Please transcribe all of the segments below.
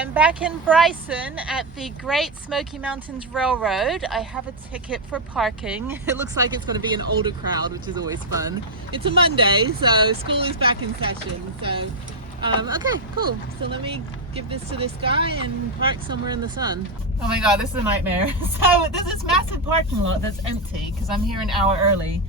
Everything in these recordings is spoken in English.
I'm back in Bryson at the Great Smoky Mountains Railroad. I have a ticket for parking. It looks like it's going to be an older crowd, which is always fun. It's a Monday, so school is back in session. So, okay, cool. So let me give this to this guy and park somewhere in the sun. Oh my God, this is a nightmare. So there's this massive parking lot that's empty because I'm here an hour early.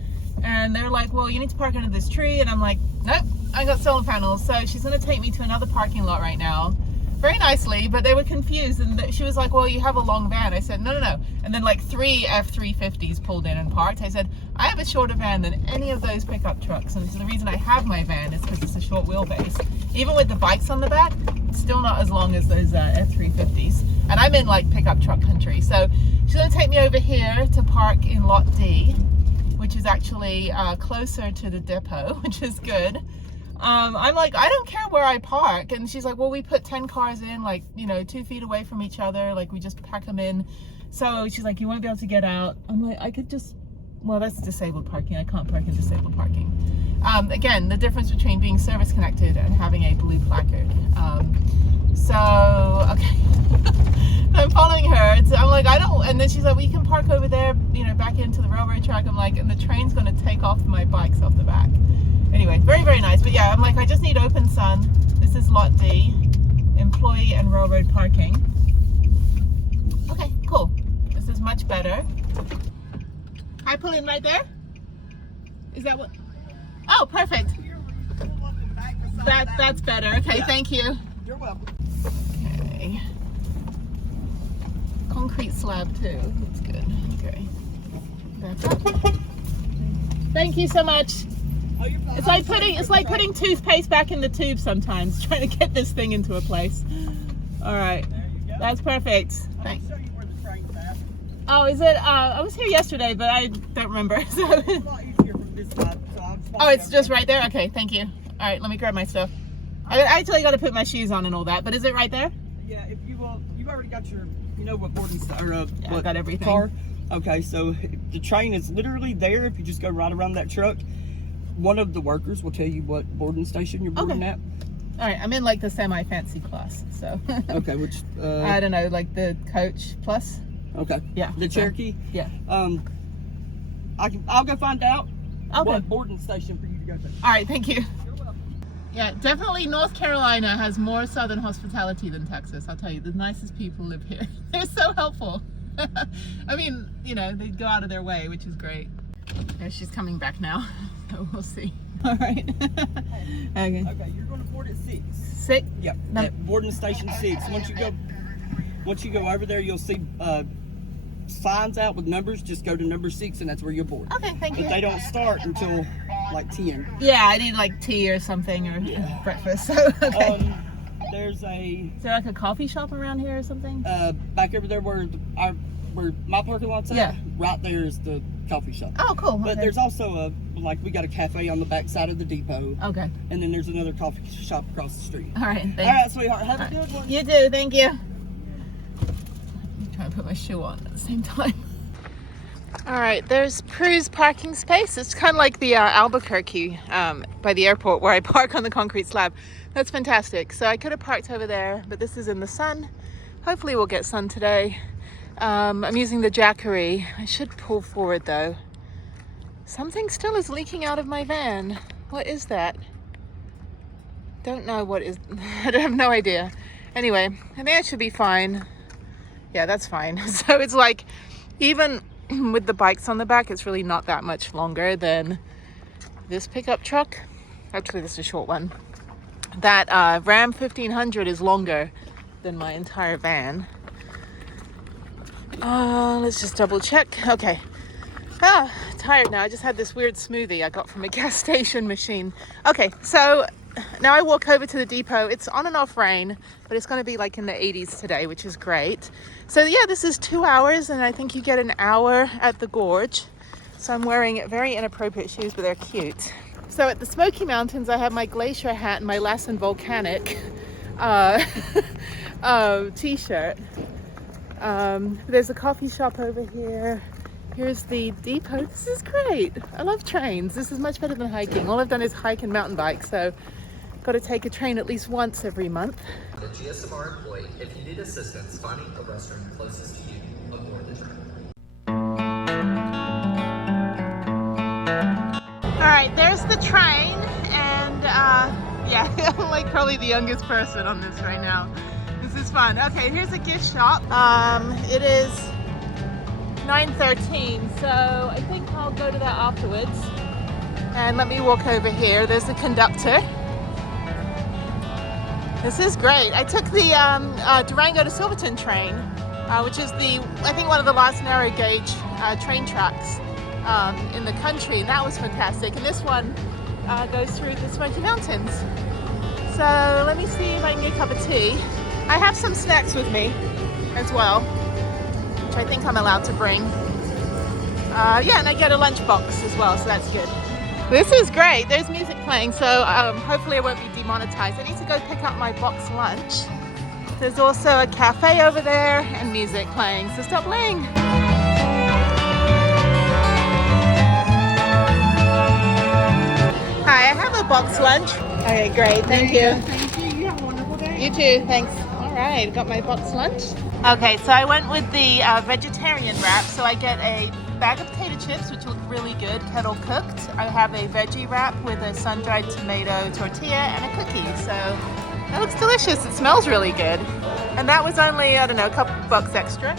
And they're like, well, you need to park under this tree. And I'm like, nope, I got solar panels. So she's going to take me to another parking lot right now. Very nicely, but they were confused. And she was like, well, you have a long van. I said, no, no, no. And then like 3 F-350s pulled in and parked. I said, I have a shorter van than any of those pickup trucks. And so the reason I have my van is because it's a short wheelbase. Even with the bikes on the back, it's still not as long as those F-350s. And I'm in like pickup truck country. So she's going to take me over here to park in lot D, which is actually closer to the depot, which is good. I'm like, I don't care where I park. And she's like, well, we put 10 cars in, like, you know, 2 feet away from each other. Like, we just pack them in. So she's like, you won't be able to get out. I'm like, I could just, well, that's disabled parking. I can't park in disabled parking. Again, the difference between being service connected and having a blue placard. So, okay. I'm following her. I'm like, I don't, and then she's like, well, you can park over there, you know, back into the railroad track. I'm like, and the train's going to take off my bikes off the back. Anyway, very, very nice. But yeah, I'm like, I just need open sun. This is lot D, employee and railroad parking. Okay, cool. This is much better. I pull in right there? Is that what? Oh, perfect. That's better. Okay, yeah. Thank you. You're welcome. Okay. Concrete slab too. That's good. Okay. Back up. Thank you so much. Oh, you're fine. It's like putting toothpaste back in the tube sometimes, trying to get this thing into a place. All right. There you go. That's perfect. Thanks. I'll show you where the train's at. Oh, is it? I was here yesterday, but I don't remember. So. It's a lot easier from this side. So Oh, it's just right there? Okay, thank you. All right, let me grab my stuff. I actually got to put my shoes on and all that, but is it right there? Yeah, if you you've already got your, you know what boarding or yeah, what I got everything. Car. Okay, so the train is literally there. If you just go right around that truck, one of the workers will tell you what boarding station you're boarding at. All right, I'm in like the semi-fancy class, so. Okay, which I don't know, like the coach plus. Okay. Yeah. The Cherokee. Yeah. I'll go find out Okay. what boarding station for you to go to. All right, thank you. You're welcome. Yeah, definitely North Carolina has more Southern hospitality than Texas. I'll tell you, the nicest people live here. They're so helpful. I mean, you know, they go out of their way, which is great. Yeah, she's coming back now, so we'll see. All right. Okay. Okay, you're going to board at 6. 6? Yep. No. At boarding station 6. Once you go over there, you'll see signs out with numbers. Just go to number 6, and that's where you'll board. Okay, thank you. But they don't start until like 10. Yeah, I need like tea or something or breakfast. So okay. There's Is there like a coffee shop around here or something? back over there where my parking lot's at. Yeah. Right there is the coffee shop. Oh, cool. But Okay. there's also we got a cafe on the back side of the depot. Okay. And then there's another coffee shop across the street. All right. All right, sweetheart. Have a good one. You too. Thank you. I'm trying to put my shoe on at the same time. All right. There's Prue's parking space. It's kind of like the Albuquerque by the airport where I park on the concrete slab. That's fantastic. So I could have parked over there, but this is in the sun. Hopefully we'll get sun today. I'm using the Jackery. I should pull forward though. Something still is leaking out of my van. What is that? Don't know what is. I have no idea. Anyway, I think it should be fine. Yeah, that's fine. So it's like, even with the bikes on the back, it's really not that much longer than this pickup truck. Actually, this is a short one. That Ram 1500 is longer than my entire van. Let's just double check. Okay. Tired now. I just had this weird smoothie I got from a gas station machine. Okay, so now I walk over to the depot. It's on and off rain, but it's going to be like in the 80s today, which is great. So yeah, this is 2 hours, and I think you get an hour at the gorge. So I'm wearing very inappropriate shoes, but they're cute. So at the Smoky Mountains, I have my glacier hat and my Lassen Volcanic t-shirt. There's a coffee shop over here. Here's the depot. This is great. I love trains. This is much better than hiking. All I've done is hike and mountain bike, so Got to take a train at least once every month. The GSMR employee, if you need assistance finding a restroom closest to you, aboard the train. All right, there's the train, and yeah, I'm like probably the youngest person on this right now. This is fun. Okay, here's a gift shop. It is 9:13, so I think I'll go to that afterwards. And let me walk over here. There's the conductor. This is great. I took the Durango to Silverton train, which is I think one of the last narrow gauge train tracks in the country, and that was fantastic. And this one goes through the Smoky Mountains. So let me see if I can get a cup of tea. I have some snacks with me as well, which I think I'm allowed to bring. Yeah, and I get a lunch box as well, so that's good. This is great. There's music playing, so hopefully I won't be demonetized. I need to go pick up my box lunch. There's also a cafe over there and music playing, so stop playing. Hi, I have a box lunch. Okay, great. Thank you. Thank you. You have a wonderful day. You too. Thanks. All right, got my box lunch. Okay, so I went with the vegetarian wrap. So I get a bag of potato chips, which look really good, kettle cooked. I have a veggie wrap with a sun-dried tomato tortilla and a cookie. So that looks delicious. It smells really good. And that was only, I don't know, a couple bucks extra.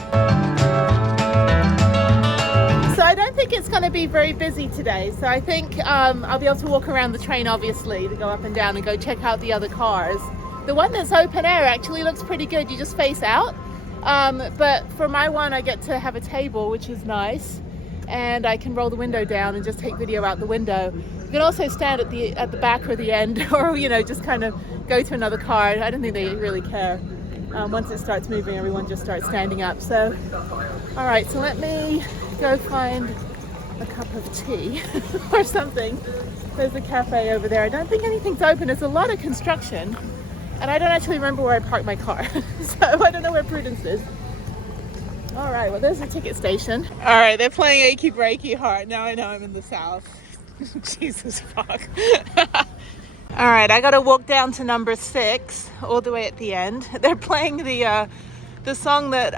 So I don't think it's going to be very busy today. So I think I'll be able to walk around the train, obviously, to go up and down and go check out the other cars. The one that's open air actually looks pretty good. You just face out. But for my one, I get to have a table, which is nice. And I can roll the window down and just take video out the window. You can also stand at the back or the end, or just kind of go to another car. I don't think they really care. Once it starts moving, everyone just starts standing up. So, all right, so let me go find a cup of tea or something. There's a cafe over there. I don't think anything's open. There's a lot of construction, and I don't actually remember where I parked my car, so I don't know where Prudence is. All right, well, there's a ticket station. All right, they're playing Achy Breaky Heart. Now I know I'm in the South. Jesus fuck. All right, I gotta walk down to number 6, all the way at the end. They're playing the song that,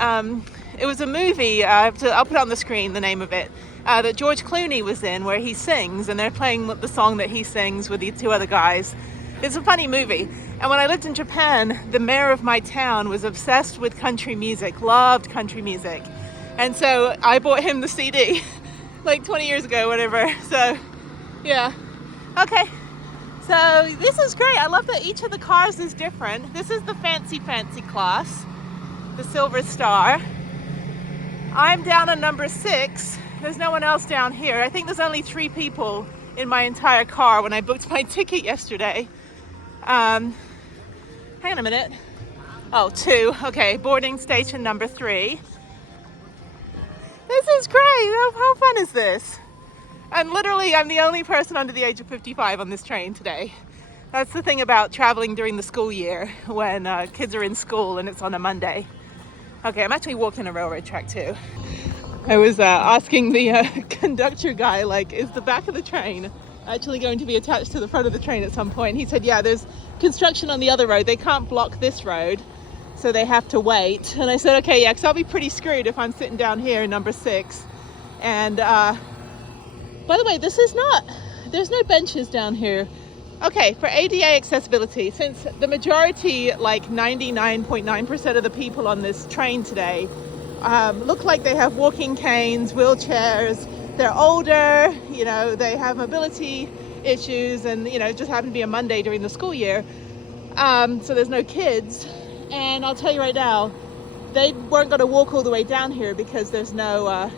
it was a movie, I'll put it on the screen, the name of it, that George Clooney was in, where he sings, and they're playing the song that he sings with the 2 other guys. It's a funny movie. And when I lived in Japan, the mayor of my town was obsessed with country music, loved country music. And so I bought him the CD like 20 years ago, whatever. So yeah, okay. So this is great. I love that each of the cars is different. This is the fancy class, the Silver Star. I'm down on number 6. There's no one else down here. I think there's only 3 people in my entire car when I booked my ticket yesterday. Hang on a minute. Oh, 2. Okay, boarding station number 3. This is great. How fun is this? And literally, I'm the only person under the age of 55 on this train today. That's the thing about traveling during the school year, when kids are in school and it's on a Monday. Okay, I'm actually walking a railroad track too. I was asking the conductor guy, like, is the back of the train actually going to be attached to the front of the train at some point? He said, yeah, there's construction on the other road. They can't block this road, so they have to wait. And I said, okay, yeah, because I'll be pretty screwed if I'm sitting down here in number 6. And by the way, there's no benches down here. Okay, for ADA accessibility, since the majority, like 99.9% of the people on this train today look like they have walking canes, wheelchairs, they're older, they have mobility issues, and it just happened to be a Monday during the school year, so there's no kids. And I'll tell you right now, they weren't going to walk all the way down here because there's no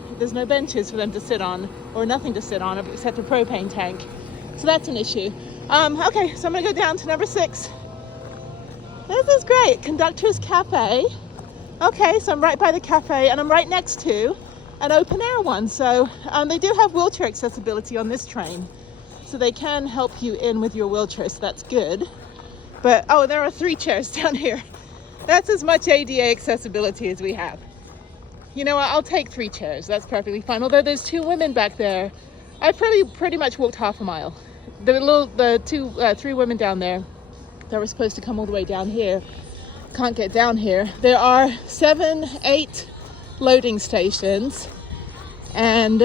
benches for them to sit on, or nothing to sit on except a propane tank. So that's an issue. Okay, so I'm going to go down to number 6. This is great. Conductor's Cafe. Okay, so I'm right by the cafe, and I'm right next to an open air one. So they do have wheelchair accessibility on this train, so they can help you in with your wheelchair, so that's good. But oh, there are 3 chairs down here. That's as much ADA accessibility as we have. You know what, I'll take 3 chairs. That's perfectly fine. Although there's 2 women back there. I've pretty much walked half a mile. The 3 women down there, that were supposed to come all the way down here can't get down here. There are 7, 8 loading stations and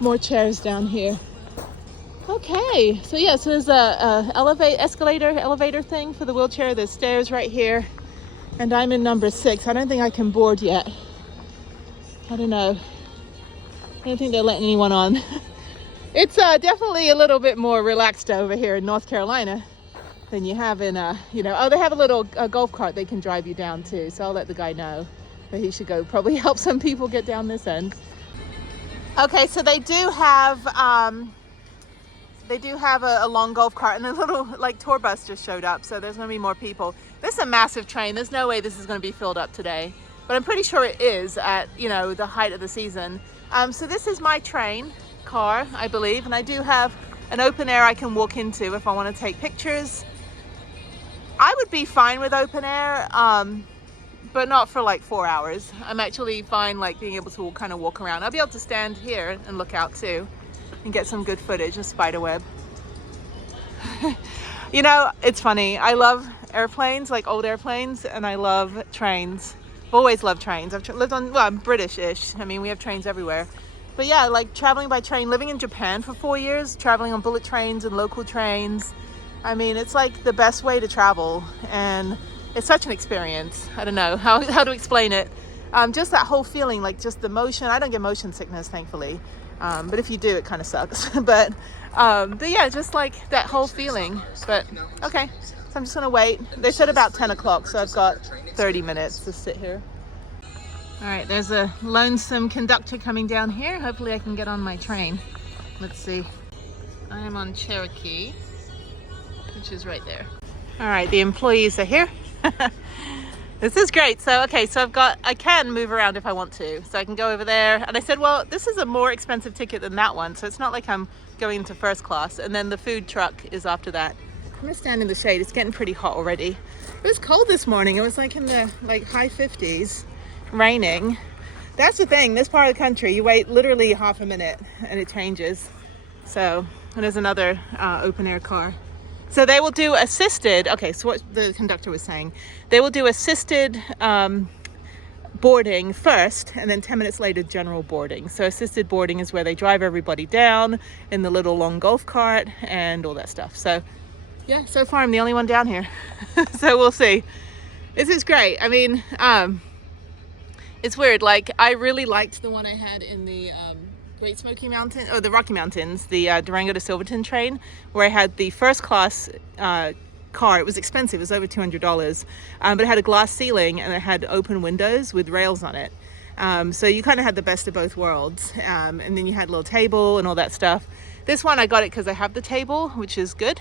more chairs down here. Okay, so yeah, so there's a elevator thing for the wheelchair. There's stairs right here, and I'm in number 6. I don't think I can board yet. I don't know. I don't think they're letting anyone on. It's definitely a little bit more relaxed over here in North Carolina than you have in, you know, oh, they have a little golf cart they can drive you down to. So I'll let the guy know that he should go probably help some people get down this end. Okay, so they do have a long golf cart, and a little like tour bus just showed up. So there's gonna be more people. This is a massive train. There's no way this is gonna be filled up today, but I'm pretty sure it is at, you know, the height of the season. So this is my train car, I believe, and I do have an open air I can walk into if I want to take pictures. I would be fine with open air, but not for like 4 hours. I'm actually fine like being able to kind of walk around. I'll be able to stand here and look out too and get some good footage of spider web. You know, it's funny, I love airplanes, like old airplanes, and I love trains. I've always loved trains. I've lived on, well, I'm British-ish. I mean, we have trains everywhere. But yeah, like traveling by train, living in Japan for 4 years, traveling on bullet trains and local trains. I mean, it's like the best way to travel, and it's such an experience. I don't know how to explain it. Just that whole feeling, like just the motion. I don't get motion sickness, thankfully. But if you do, it kind of sucks. But yeah, just like that whole feeling. But okay, so I'm just gonna wait. They said about 10 o'clock, so I've got 30 minutes to sit here. All right, there's a lonesome conductor coming down here. Hopefully I can get on my train. Let's see. I am on Cherokee, which is right there. All right, the employees are here. This is great. So, okay, so I can move around if I want to. So I can go over there. And I said, well, this is a more expensive ticket than that one. So it's not like I'm going into first class. And then the food truck is after that. I'm gonna stand in the shade. It's getting pretty hot already. It was cold this morning. It was like in the high 50s. Raining. That's the thing, this part of the country, you wait literally half a minute and it changes. So, and there's another open air car. So they will do assisted, okay, so what the conductor was saying, they will do assisted boarding first, and then 10 minutes later general boarding. So assisted boarding is where they drive everybody down in the little long golf cart and all that stuff. So yeah, so far I'm the only one down here. So we'll see. This is great. I mean, it's weird, like I really liked the one I had in the Great Smoky Mountain, or the Rocky Mountains, the Durango to Silverton train, where I had the first class car. It was expensive, it was over $200, but it had a glass ceiling and it had open windows with rails on it. So you kind of had the best of both worlds, and then you had a little table and all that stuff. This one I got it because I have the table, which is good.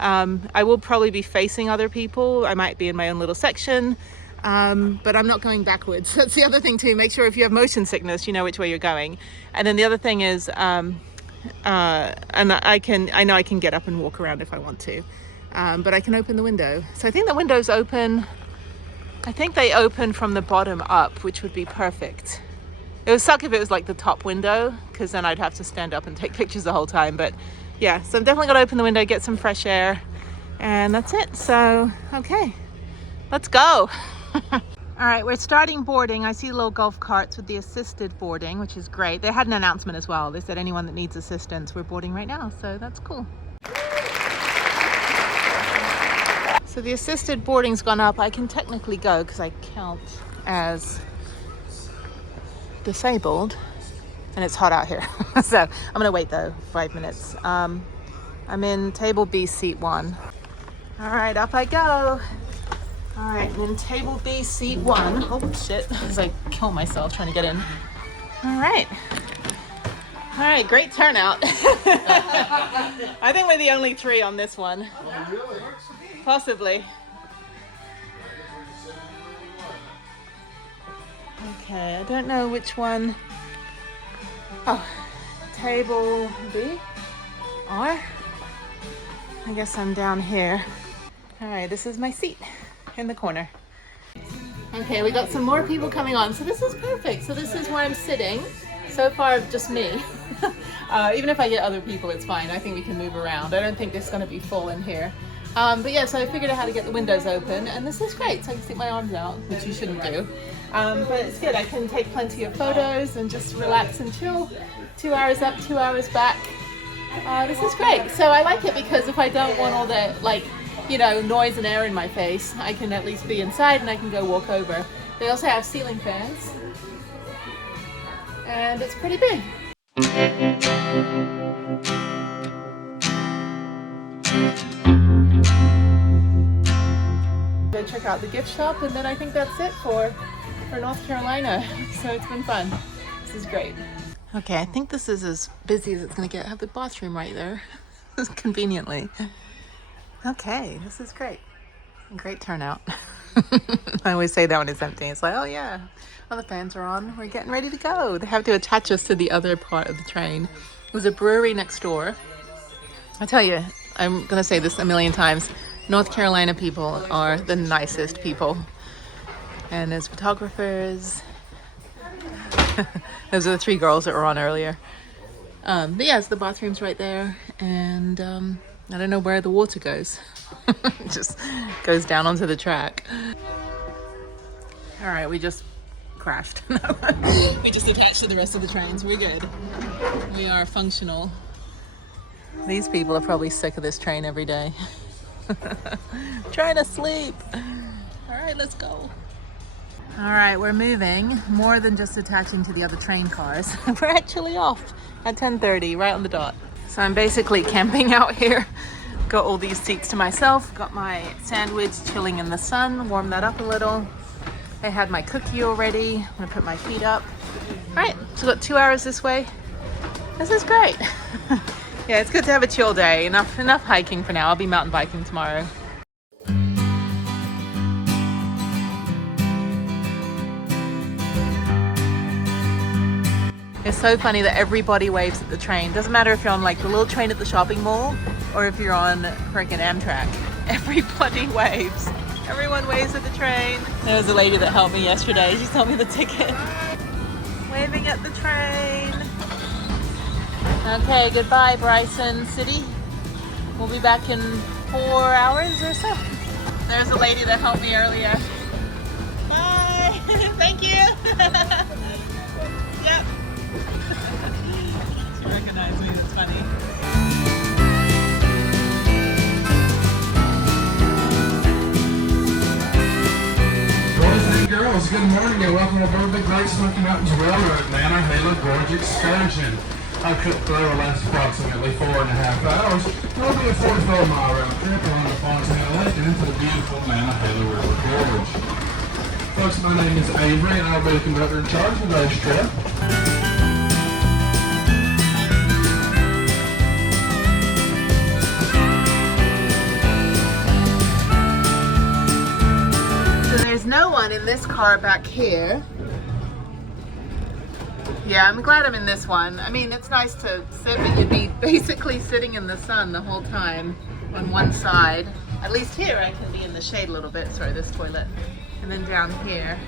I will probably be facing other people. I might be in my own little section. But I'm not going backwards. That's the other thing too. Make sure if you have motion sickness, you know which way you're going. And then the other thing is, and I know I can get up and walk around if I want to, but I can open the window. So I think the windows open. I think they open from the bottom up, which would be perfect. It would suck if it was like the top window, because then I'd have to stand up and take pictures the whole time. But yeah, so I'm definitely gonna open the window, get some fresh air, and that's it. So okay, let's go. All right, we're starting boarding. I see little golf carts with the assisted boarding, which is great. They had an announcement as well. They said anyone that needs assistance, we're boarding right now, so that's cool. So the assisted boarding's gone up. I can technically go because I count as disabled, and it's hot out here. So I'm gonna wait though, 5 minutes. I'm in table B, seat 1. All right, up I go. All right, and then table B, seat 1. Oh shit, as I kill myself trying to get in. All right, great turnout. I think we're the only 3 on this one. Oh, really? Possibly. Okay, I don't know which one. Oh, table B, R. I guess I'm down here. All right, this is my seat in the corner. Okay, we got some more people coming on, so this is perfect. So this is where I'm sitting. So far, just me. Even if I get other people, it's fine. I think we can move around. I don't think it's going to be full in here. But yeah, so I figured out how to get the windows open, and this is great. So I can stick my arms out, which you shouldn't do. But it's good. I can take plenty of photos and just relax and chill. 2 hours up, 2 hours back. This is great. So I like it because if I don't want all the, like, you know, noise and air in my face, I can at least be inside and I can go walk over. They also have ceiling fans, and it's pretty big. Go check out the gift shop, and then I think that's it for North Carolina. So it's been fun. This is great. Okay, I think this is as busy as it's gonna get. I have the bathroom right there, conveniently. Okay, this is great. Great turnout. I always say that when it's empty. It's like, oh yeah, well, the fans are on. We're getting ready to go. They have to attach us to the other part of the train. There's a brewery next door. I tell you, I'm gonna say this a million times. North Carolina people are the nicest people. And there's photographers. Those are the 3 girls that were on earlier. But yeah, the bathroom's right there. And I don't know where the water goes. It just goes down onto the track. All right, we just crashed. We just attached to the rest of the trains. We're good. We are functional. These people are probably sick of this train every day. Trying to sleep. All right, let's go. All right, we're moving. More than just attaching to the other train cars. We're actually off at 10:30, right on the dot. So I'm basically camping out here. Got all these seats to myself. Got my sandwich chilling in the sun. Warm that up a little. I had my cookie already. I'm gonna put my feet up. All right, so got 2 hours this way. This is great. Yeah, it's good to have a chill day. Enough hiking for now. I'll be mountain biking tomorrow. It's so funny that everybody waves at the train. Doesn't matter if you're on like the little train at the shopping mall or if you're on freaking Amtrak. Everybody waves. Everyone waves at the train. There was a lady that helped me yesterday. She sold me the ticket. Waving at the train. Okay, goodbye Bryson City. We'll be back in 4 hours or so. There's a lady that helped me earlier. Bye. Thank you. Yep. She recognized me. That's funny. Boys and girls, good morning and welcome aboard the Great Smoky Mountains Railroad Manor Halo Gorge Excursion. I could throw will last approximately 4.5 hours. It'll be a 44-mile round trip along the Fontana Lake and into the beautiful Manahela River Gorge. Folks, my name is Avery and I'll be the conductor in charge of today's trip. There's no one in this car back here. Yeah, I'm glad I'm in this one. I mean, it's nice to sit, but you'd be basically sitting in the sun the whole time on one side. At least here I can be in the shade a little bit. Sorry, this toilet. And then down here.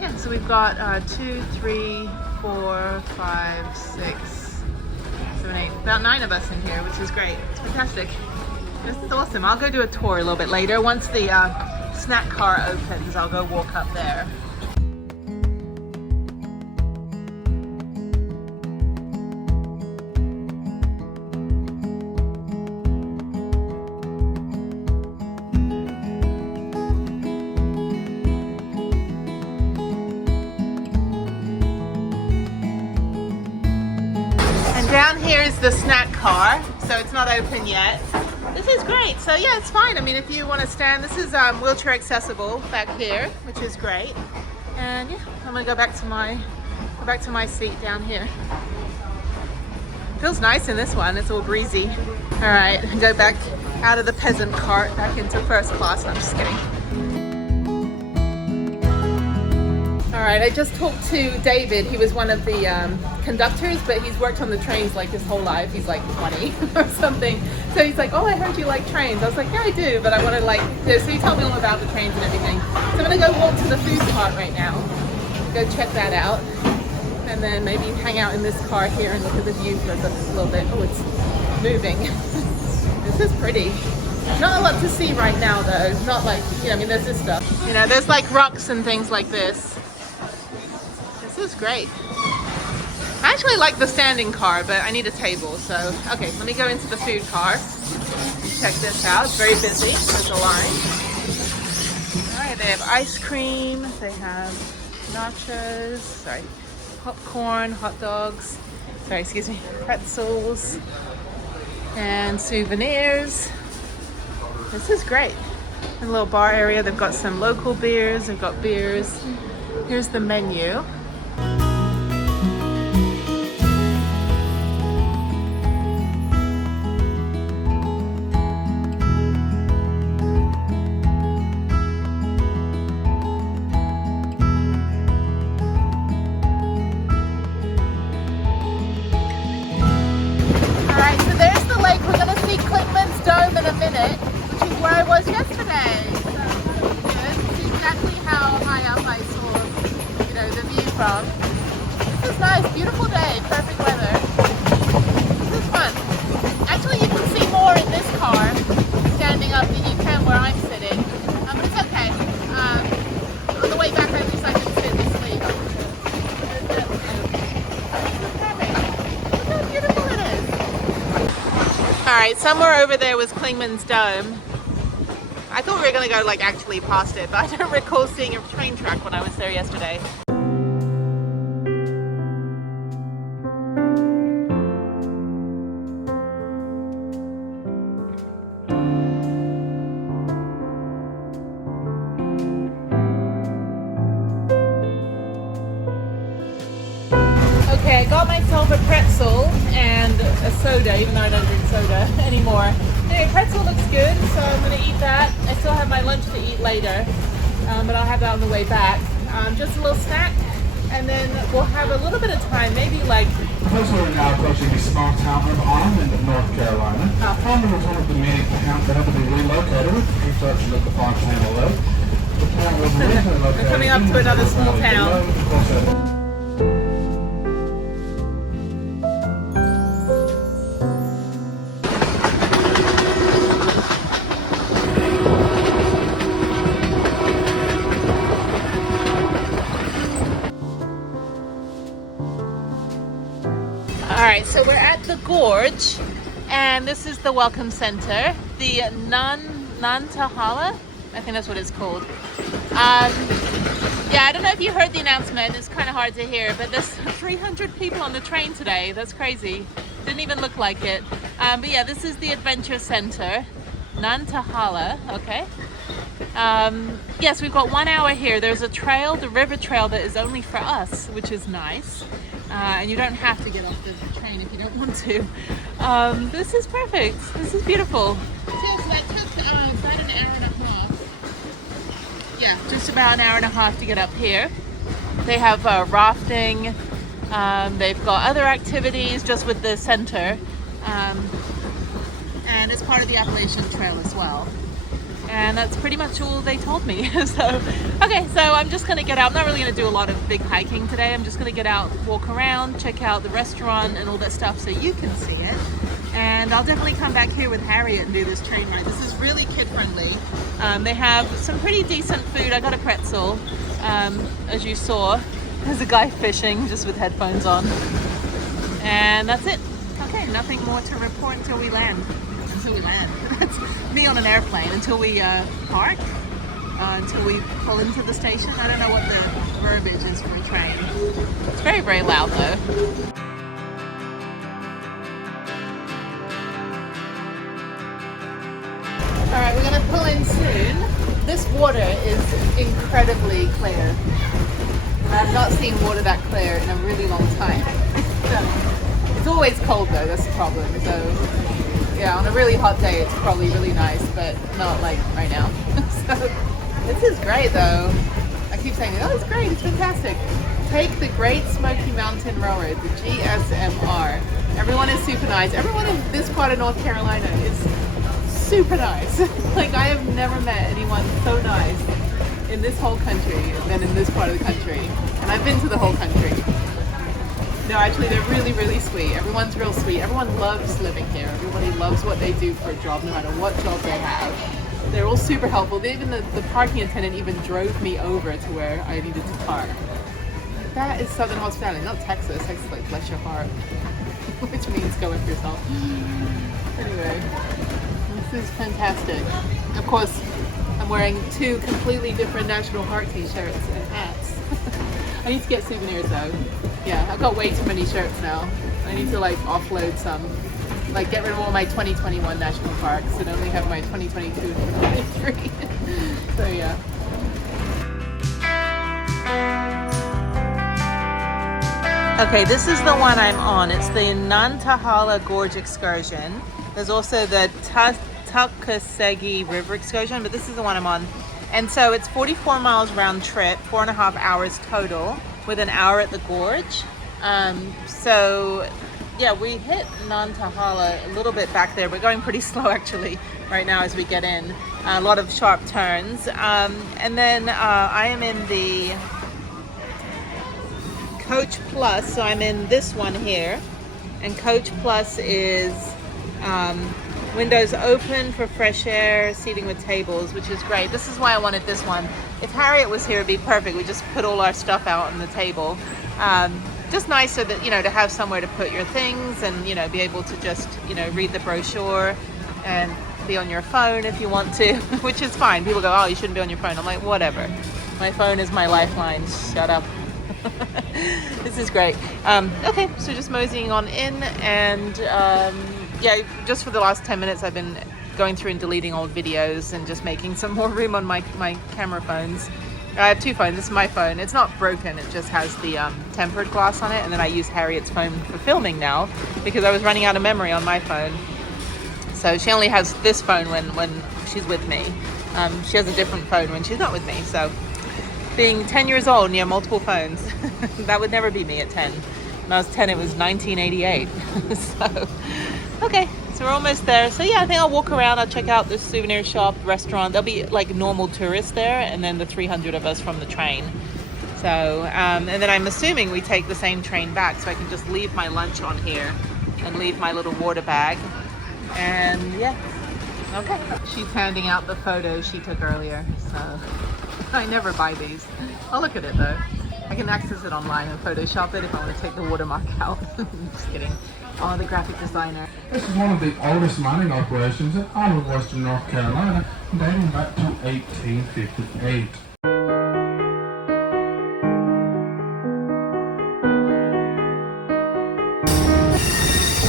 Yeah, so we've got 2, 3, 4, 5, 6, 7, 8, about 9 of us in here, which is great. It's fantastic. This is awesome. I'll go do a tour a little bit later. Once the snack car opens, I'll go walk up there. And down here is the snack car, so it's not open yet. This is great. So yeah, it's fine. I mean, if you want to stand, this is wheelchair accessible back here, which is great. And yeah, I'm gonna go back to my seat down here. Feels nice in this one. It's all breezy. All right, go back out of the peasant cart back into first class. No, I'm just kidding. All right, I just talked to David. He was one of the conductors, but he's worked on the trains like his whole life. He's like 20 or something. So he's like, oh, I heard you like trains. I was like, yeah, I do, but I want to like, so he told me all about the trains and everything. So I'm gonna go walk to the food cart right now, go check that out, and then maybe hang out in this car here and look at the view for a little bit. Oh, it's moving. This is pretty. Not a lot to see right now though. Not like, you know, I mean, there's this stuff. You know, there's like rocks and things like this. This is great. I actually like the standing car, but I need a table. So, okay, let me go into the food car. Check this out. It's very busy. There's a line. All right, they have ice cream. They have nachos. Sorry, popcorn, hot dogs. Sorry, excuse me. Pretzels and souvenirs. This is great. In a little bar area, they've got some local beers. They've got beers. Here's the menu. Where I was yesterday. So good. This is exactly how high up I saw, you know, the view from. This is nice, beautiful day, perfect weather. This is fun. Actually, you can see more in this car standing up than you can where I'm sitting. But it's okay. On the way back, at least I can sit and sleep. This is perfect. Look how beautiful it is. All right, somewhere over there was Klingman's Dome. I thought we were going to go like actually past it, but I don't recall seeing a train track when I was there yesterday. Okay, I got myself a pretzel and a soda, even though I don't drink soda anymore. Anyway, pretzel looks good, so I'm going to eat that. I still have my lunch to eat later, but I'll have that on the way back. Just a little snack, and then we'll have a little bit of time, maybe like... Because we're now approaching the small town of Armand, North Carolina. Armand was one of the many towns that had to be relocated with construction of the Fontana Lake. The town was originally located... We're coming up to another small town. Alright, so we're at the gorge, and this is the welcome center, the Nantahala, I think that's what it's called. Yeah, I don't know if you heard the announcement, it's kind of hard to hear, but there's 300 people on the train today. That's crazy. Didn't even look like it. But yeah, this is the adventure center, Nantahala, okay. Yes, we've got 1 hour here. There's a trail, the river trail, that is only for us, which is nice. And you don't have to get off the train if you don't want to. This is perfect. This is beautiful. So that took about an hour and a half. Yeah, just about an hour and a half to get up here. They have rafting. They've got other activities just with the center. And it's part of the Appalachian Trail as well. And that's pretty much all they told me. So, okay, so I'm just gonna get out. I'm not really gonna do a lot of big hiking today. I'm just gonna get out, walk around, check out the restaurant and all that stuff so you can see it. And I'll definitely come back here with Harriet and do this train ride. This is really kid friendly. They have some pretty decent food. I got a pretzel, as you saw. There's a guy fishing just with headphones on. And that's it. Okay, nothing more to report until we land. Until we land. That's me on an airplane. Until we park. Until we pull into the station. I don't know what the verbiage is for a train. It's very, very loud though. Alright, we're going to pull in soon. This water is incredibly clear. I've not seen water that clear in a really long time. It's always cold though, that's the problem. So yeah, on a really hot day it's probably really nice, but not like right now. So this is great though. I keep saying, oh, it's great, it's fantastic. Take the Great Smoky Mountain Railroad, the GSMR. Everyone is super nice. Everyone in this part of North Carolina is super nice. Like, I have never met anyone so nice in this whole country than in this part of the country. And I've been to the whole country. No, actually, they're really, really sweet. Everyone's real sweet. Everyone loves living here. Everybody loves what they do for a job, no matter what job they have. They're all super helpful. Even the parking attendant even drove me over to where I needed to park. That is Southern hospitality, not Texas. Texas, like, bless your heart, which means go with yourself. Anyway, this is fantastic. Of course, I'm wearing 2 completely different National Park t-shirts and hats. I need to get souvenirs though. Yeah, I've got way too many shirts now. I need to like offload some. Like get rid of all my 2021 national parks and only have my 2022 and 2023. So yeah. Okay, this is the one I'm on. It's the Nantahala Gorge Excursion. There's also the Tuckasegee River Excursion, but this is the one I'm on. And so it's 44 miles round trip, 4.5 hours total, with an hour at the gorge. So yeah, we hit Nantahala a little bit back there. We're going pretty slow actually right now as we get in. A lot of sharp turns. And then I am in the Coach Plus, so I'm in this one here. And Coach Plus is windows open for fresh air, seating with tables, which is great. This is why I wanted this one. If Harriet was here, it'd be perfect. We just put all our stuff out on the table. Just nicer that, you know, to have somewhere to put your things and, you know, be able to just, you know, read the brochure and be on your phone if you want to, which is fine. People go, oh, you shouldn't be on your phone. I'm like, whatever. My phone is my lifeline. Shut up. This is great. Okay, so just moseying on in and yeah, just for the last 10 minutes I've been going through and deleting old videos and just making some more room on my camera phones. I have 2 phones. This is my phone. It's not broken. It just has the tempered glass on it. And then I use Harriet's phone for filming now because I was running out of memory on my phone. So she only has this phone when she's with me. She has a different phone when she's not with me. So being 10 years old and you have multiple phones, that would never be me at 10. When I was 10, it was 1988. So, okay. So we're almost there. So yeah, I think I'll walk around. I'll check out the souvenir shop, restaurant. There'll be like normal tourists there, and then the 300 of us from the train. So, and then I'm assuming we take the same train back, so I can just leave my lunch on here and leave my little water bag. And yeah, okay. She's handing out the photos she took earlier. So I never buy these. I'll look at it though. I can access it online and Photoshop it if I want to take the watermark out. Just kidding. Oh, the graphic designer. This is one of the oldest mining operations in all of western North Carolina, dating back to 1858.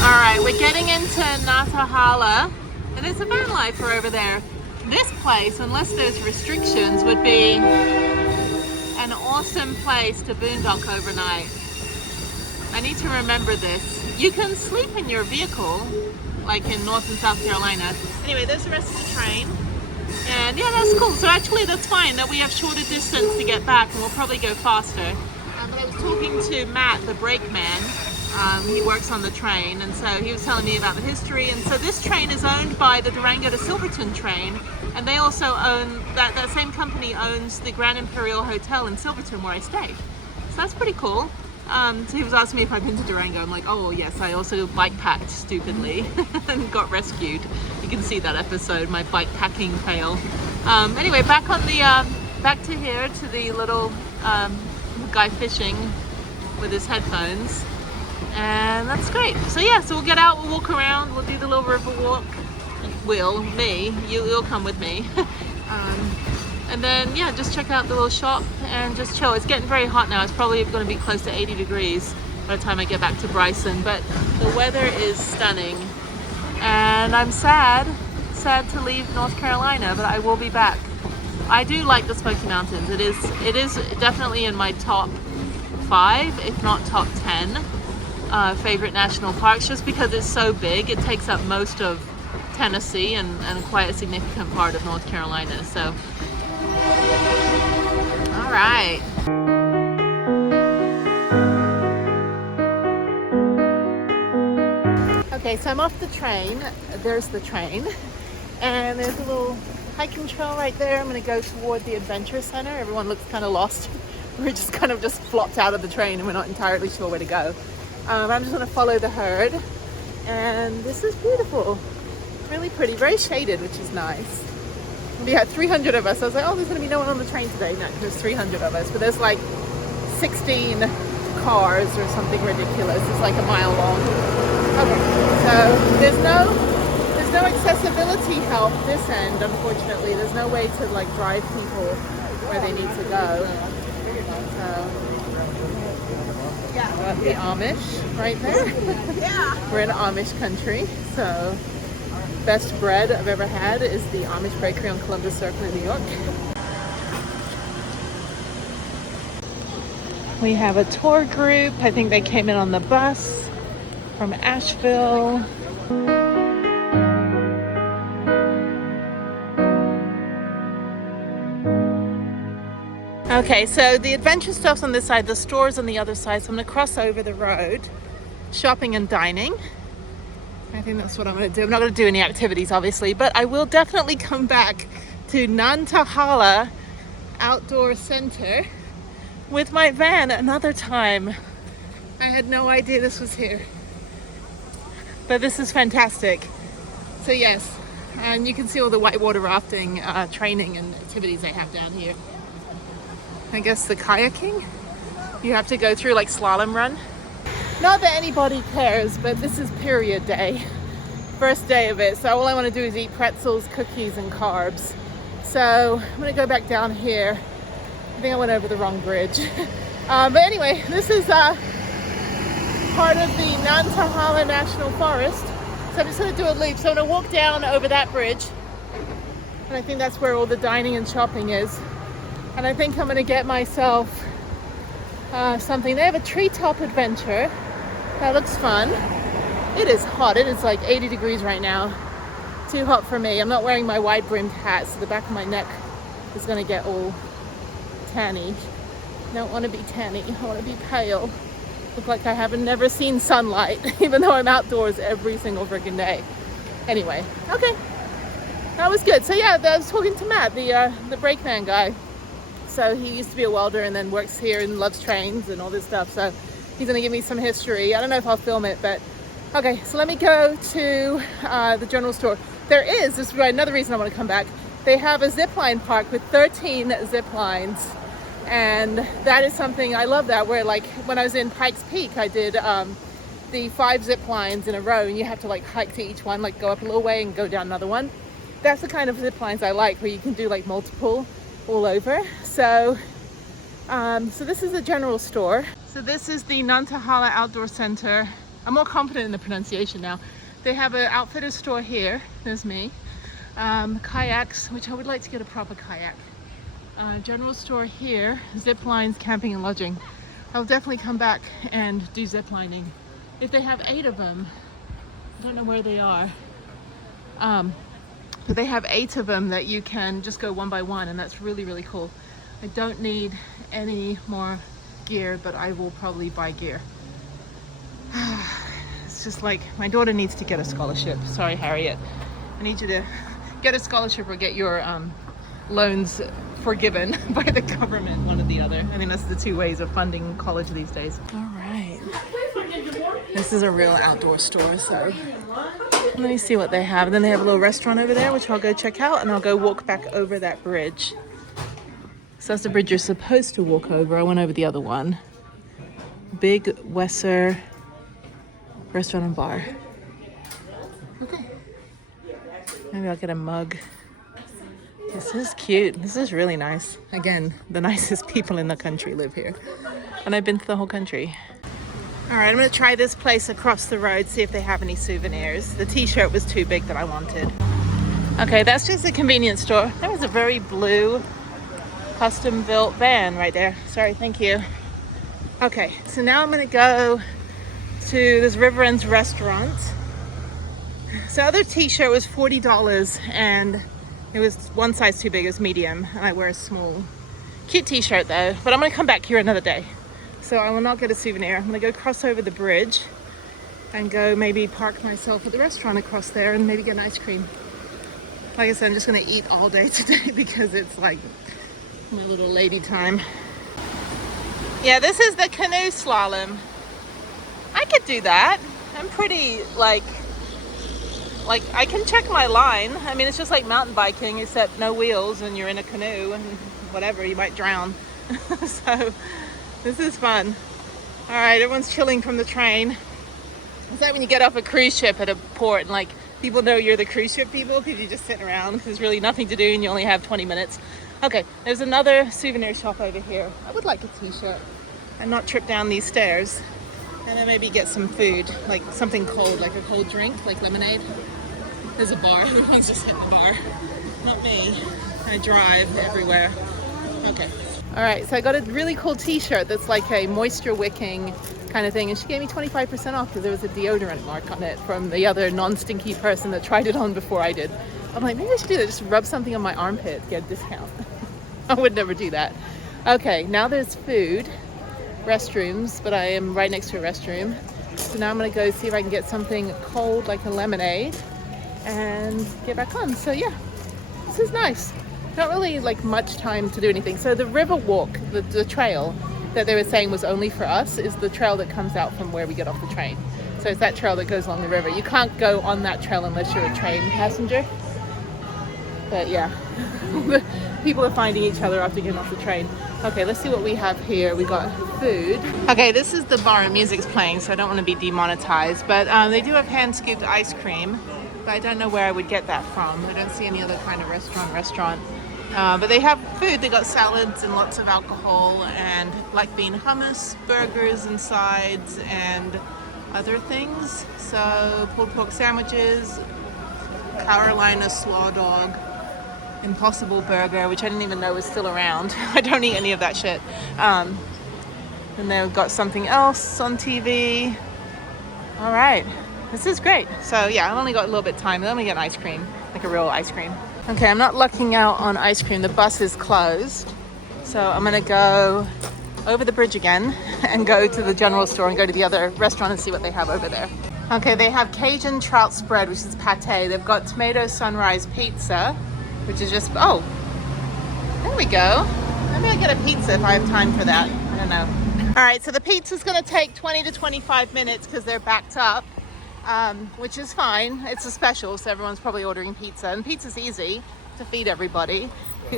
All right, we're getting into Nantahala, and there's a Vanlife over there. This place, unless there's restrictions, would be an awesome place to boondock overnight. I need to remember this. You can sleep in your vehicle, like in North and South Carolina. Anyway, there's the rest of the train. And yeah, that's cool. So actually that's fine that we have shorter distance to get back and we'll probably go faster. But I was talking to Matt, the brakeman. He works on the train, and so he was telling me about the history. And so this train is owned by the Durango to Silverton train, and they also own, that same company owns the Grand Imperial Hotel in Silverton where I stay. So that's pretty cool. So he was asking me if I've been to Durango. I'm like, oh yes, I also bike packed stupidly and got rescued. You can see that episode, my bike packing fail. Anyway, back on the, back to here to the little guy fishing with his headphones. And that's great. So yeah, so we'll get out, we'll walk around, we'll do the little river walk. You'll come with me. And then yeah, just check out the little shop and just chill. It's getting very hot now. It's probably going to be close to 80 degrees by the time I get back to Bryson, but the weather is stunning. And I'm sad to leave North Carolina, but I will be back. I do like the Smoky Mountains. It is definitely in my top 5, if not top 10 favorite national parks, just because it's so big. It takes up most of Tennessee and quite a significant part of North Carolina. So all right. Okay, so I'm off the train. There's the train, and there's a little hiking trail right there. I'm going to go toward the Adventure Center. Everyone looks kind of lost. We're just kind of flopped out of the train and we're not entirely sure where to go. I'm just gonna follow the herd. And this is beautiful. Really pretty, very shaded, which is nice. We had 300 of us. I was like, oh, there's gonna be no one on the train today. No, there's 300 of us, but there's like 16 cars or something ridiculous. It's like a mile long. Okay, so there's no accessibility help this end, unfortunately. There's no way to like drive people where they need to go. So, got the Amish right there. We're in Amish country, so best bread I've ever had is the Amish bakery on Columbus Circle in New York. We have a tour group. I think they came in on the bus from Asheville. Okay, so the adventure stuff's on this side, the store's on the other side, so I'm gonna cross over the road, shopping and dining. I think that's what I'm gonna do. I'm not gonna do any activities, obviously, but I will definitely come back to Nantahala Outdoor Center with my van another time. I had no idea this was here, but this is fantastic. So yes, and you can see all the whitewater rafting training and activities they have down here. I guess the kayaking, you have to go through like slalom run. Not that anybody cares, but this is period day, first day of it. So all I want to do is eat pretzels, cookies, and carbs. So I'm gonna go back down here. I think I went over the wrong bridge. But anyway, this is part of the Nantahala National Forest. So I'm just gonna do a loop. So I'm gonna walk down over that bridge. And I think that's where all the dining and shopping is. And I think I'm gonna get myself something. They have a treetop adventure. That looks fun. It is hot. It is like 80 degrees right now. Too hot for me. I'm not wearing my wide brimmed hat, so the back of my neck is gonna get all tanny. I don't want to be tanny. I want to be pale. Look like I haven't never seen sunlight, even though I'm outdoors every single freaking day. Anyway, okay, that was good. So yeah, I was talking to Matt, the brakeman guy. So he used to be a welder and then works here and loves trains and all this stuff. So he's gonna give me some history. I don't know if I'll film it, but okay. So let me go to the general store. This is another reason I want to come back. They have a zip line park with 13 zip lines. And that is something, I love that, where like when I was in Pikes Peak, I did the 5 zip lines in a row, and you have to like hike to each one, like go up a little way and go down another one. That's the kind of zip lines I like, where you can do like multiple all over. So so this is the general store. So this is the Nantahala Outdoor Center. I'm more confident in the pronunciation now. They have an outfitter store here. There's me. Kayaks, which I would like to get a proper kayak. General store here, zip lines, camping and lodging. I'll definitely come back and do zip lining. If they have 8 of them, I don't know where they are. But they have 8 of them that you can just go one by one, and that's really, really cool. I don't need any more gear, but I will probably buy gear. It's just like, my daughter needs to get a scholarship. Sorry, Harriet. I need you to get a scholarship or get your loans forgiven by the government, one or the other. I think that's the 2 ways of funding college these days. All right. This is a real outdoor store, so let me see what they have. And then they have a little restaurant over there, which I'll go check out, and I'll go walk back over that bridge. So that's the bridge you're supposed to walk over. I went over the other one. Big Wesser Restaurant and Bar. Okay. Maybe I'll get a mug. This is cute. This is really nice. Again, the nicest people in the country live here. And I've been to the whole country. All right, I'm gonna try this place across the road, see if they have any souvenirs. The t-shirt was too big that I wanted. Okay, that's just a convenience store. There was a very blue, custom-built van right there. Sorry, thank you. Okay, so now I'm gonna go to this River Ends restaurant. So other t-shirt was $40 and it was one size too big, it was medium, and I wear a small. Cute t-shirt though, but I'm gonna come back here another day. So I will not get a souvenir. I'm gonna go cross over the bridge and go maybe park myself at the restaurant across there and maybe get an ice cream. Like I said, I'm just gonna eat all day today because it's like my little lady time. Yeah, this is the canoe slalom. I could do that. I'm pretty like I can check my line. I mean, it's just like mountain biking, except no wheels and you're in a canoe and whatever, you might drown. So this is fun. All right, everyone's chilling from the train. It's like when you get off a cruise ship at a port and like people know you're the cruise ship people because you just sit around because there's really nothing to do and you only have 20 minutes. Okay, there's another souvenir shop over here. I would like a t-shirt and not trip down these stairs. And then maybe get some food, like something cold, like a cold drink, like lemonade. There's a bar. Everyone's just hitting the bar. Not me. I drive everywhere. Okay. All right, so I got a really cool t-shirt that's like a moisture wicking kind of thing. And she gave me 25% off because there was a deodorant mark on it from the other non-stinky person that tried it on before I did. I'm like, maybe I should do that. Just rub something on my armpit, get a discount. I would never do that. Okay, now there's food. Restrooms, but I am right next to a restroom. So now I'm gonna go see if I can get something cold like a lemonade and get back on. So yeah, this is nice. Not really like much time to do anything. So the river walk, the trail that they were saying was only for us, is the trail that comes out from where we get off the train. So it's that trail that goes along the river. You can't go on that trail unless you're a train passenger. But yeah, people are finding each other after getting off the train. Okay, let's see what we have here. We got food. Okay, this is the bar and music's playing, so I don't want to be demonetized. But they do have hand-scooped ice cream, but I don't know where I would get that from. I don't see any other kind of restaurant. But they have food. They got salads and lots of alcohol and black bean hummus, burgers and sides, and other things. So pulled pork sandwiches, Carolina slaw dog, Impossible Burger, which I didn't even know was still around. I don't eat any of that shit. And they've got something else on TV. All right, this is great. So yeah, I've only got a little bit of time. Let me get an ice cream, like a real ice cream. Okay, I'm not lucking out on ice cream. The bus is closed. So I'm gonna go over the bridge again and go to the general store and go to the other restaurant and see what they have over there. Okay, they have Cajun trout spread, which is pate. They've got tomato sunrise pizza, which is just, oh, there we go. Maybe I'll get a pizza if I have time for that. I don't know. All right, so the pizza's gonna take 20 to 25 minutes because they're backed up, which is fine. It's a special, so everyone's probably ordering pizza. And pizza's easy to feed everybody.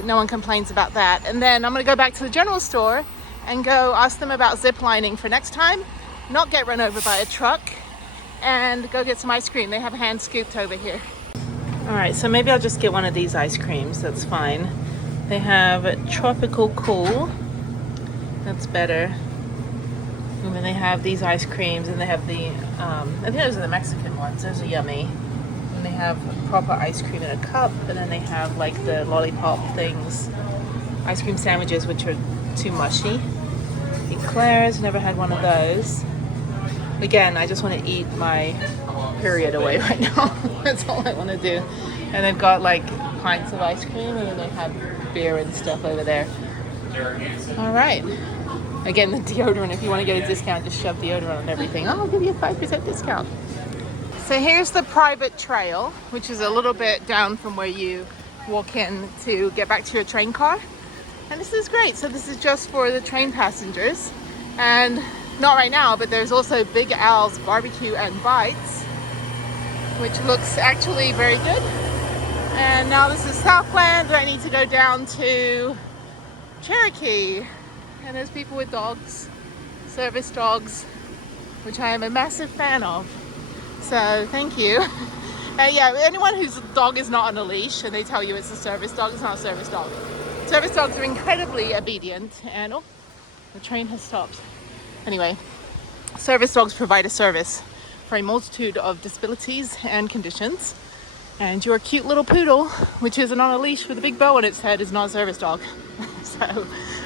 No one complains about that. And then I'm gonna go back to the general store and go ask them about zip lining for next time, not get run over by a truck, and go get some ice cream. They have hand scooped over here. All right, so maybe I'll just get one of these ice creams. That's fine. They have Tropical Cool. That's better. And then they have these ice creams, and they have the, I think those are the Mexican ones. Those are yummy. And they have proper ice cream in a cup, and then they have like the lollipop things, ice cream sandwiches, which are too mushy. Eclairs, never had one of those. Again, I just want to eat my period away right now. That's all I want to do. And they've got like pints of ice cream, and then they have beer and stuff over there. All right. Again, the deodorant, if you want to get a discount, just shove deodorant on everything. Oh, I'll give you a 5% discount. So here's the private trail, which is a little bit down from where you walk in to get back to your train car. And this is great. So this is just for the train passengers. And not right now, but there's also Big Al's Barbecue and Bites, which looks actually very good. And now this is Southland. I need to go down to Cherokee. And there's people with dogs, service dogs, which I am a massive fan of. So thank you. Yeah, anyone whose dog is not on a leash and they tell you it's a service dog, it's not a service dog. Service dogs are incredibly obedient, and oh, the train has stopped. Anyway, service dogs provide a service for a multitude of disabilities and conditions. And your cute little poodle, which isn't on a leash with a big bow on its head, is not a service dog. So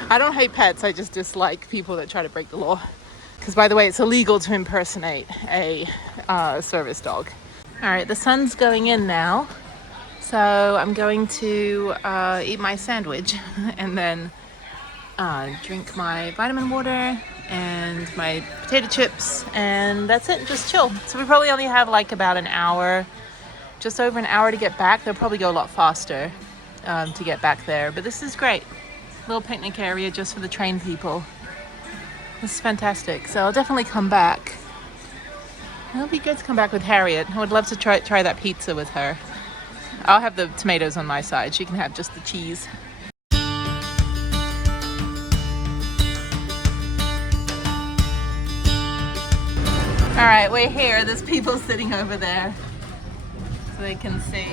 I don't hate pets, I just dislike people that try to break the law. Because by the way, it's illegal to impersonate a service dog. All right, the sun's going in now. So I'm going to eat my sandwich and then drink my vitamin water and my potato chips, and that's it, just chill. So we probably only have like about an hour, just over an hour to get back. They'll probably go a lot faster to get back there, but this is great. Little picnic area just for the train people. This is fantastic. So I'll definitely come back It'll be good to come back with Harriet. I would love to try that pizza with her. I'll have the tomatoes on my side. She can have just the cheese. All right, we're here. There's people sitting over there so they can see.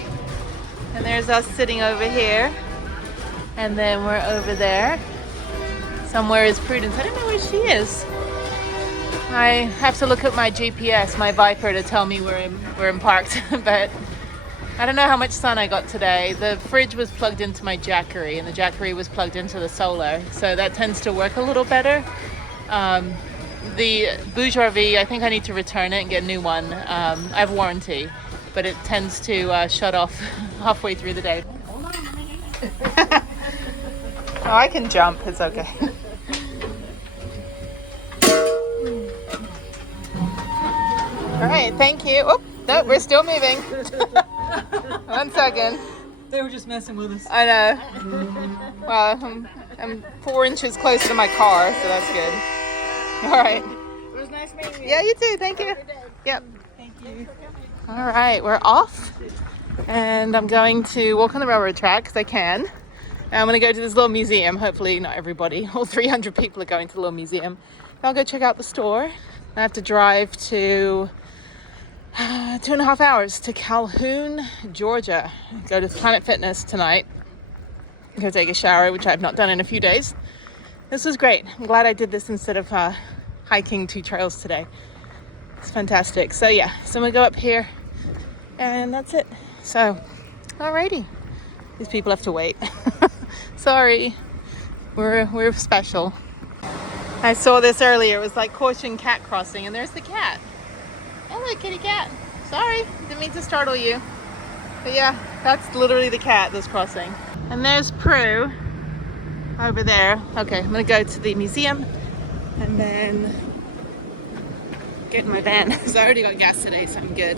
And there's us sitting over here. And then we're over there. Somewhere is Prudence. I don't know where she is. I have to look at my GPS, my Viper, to tell me where I'm parked. But I don't know how much sun I got today. The fridge was plugged into my Jackery, and the Jackery was plugged into the solar. So that tends to work a little better. The Bourgeois V, I think I need to return it and get a new one. I have warranty, but it tends to shut off halfway through the day. Oh, I can jump, it's okay. All right, thank you. Oh, no, we're still moving. 1 second. They were just messing with us. I know. Well, I'm 4 inches closer to my car, so that's good. All right. It was nice meeting you. Yeah, you too. Thank you. Yep. Thank you. All right, we're off. And I'm going to walk on the railroad track because I can. And I'm going to go to this little museum. Hopefully not everybody. All 300 people are going to the little museum. I'll go check out the store. I have to drive to 2.5 hours to Calhoun, Georgia. Go to Planet Fitness tonight. Go take a shower, which I've not done in a few days. This was great. I'm glad I did this instead of hiking 2 trails today. It's fantastic. So yeah, so I'm gonna go up here and that's it. So, alrighty. These people have to wait. Sorry. We're special. I saw this earlier. It was like caution cat crossing, and there's the cat. Hello, kitty cat. Sorry, didn't mean to startle you. But yeah, that's literally the cat that's crossing. And there's Prue over there. Okay, I'm gonna go to the museum and then get in my van. So I already got gas today, so I'm good.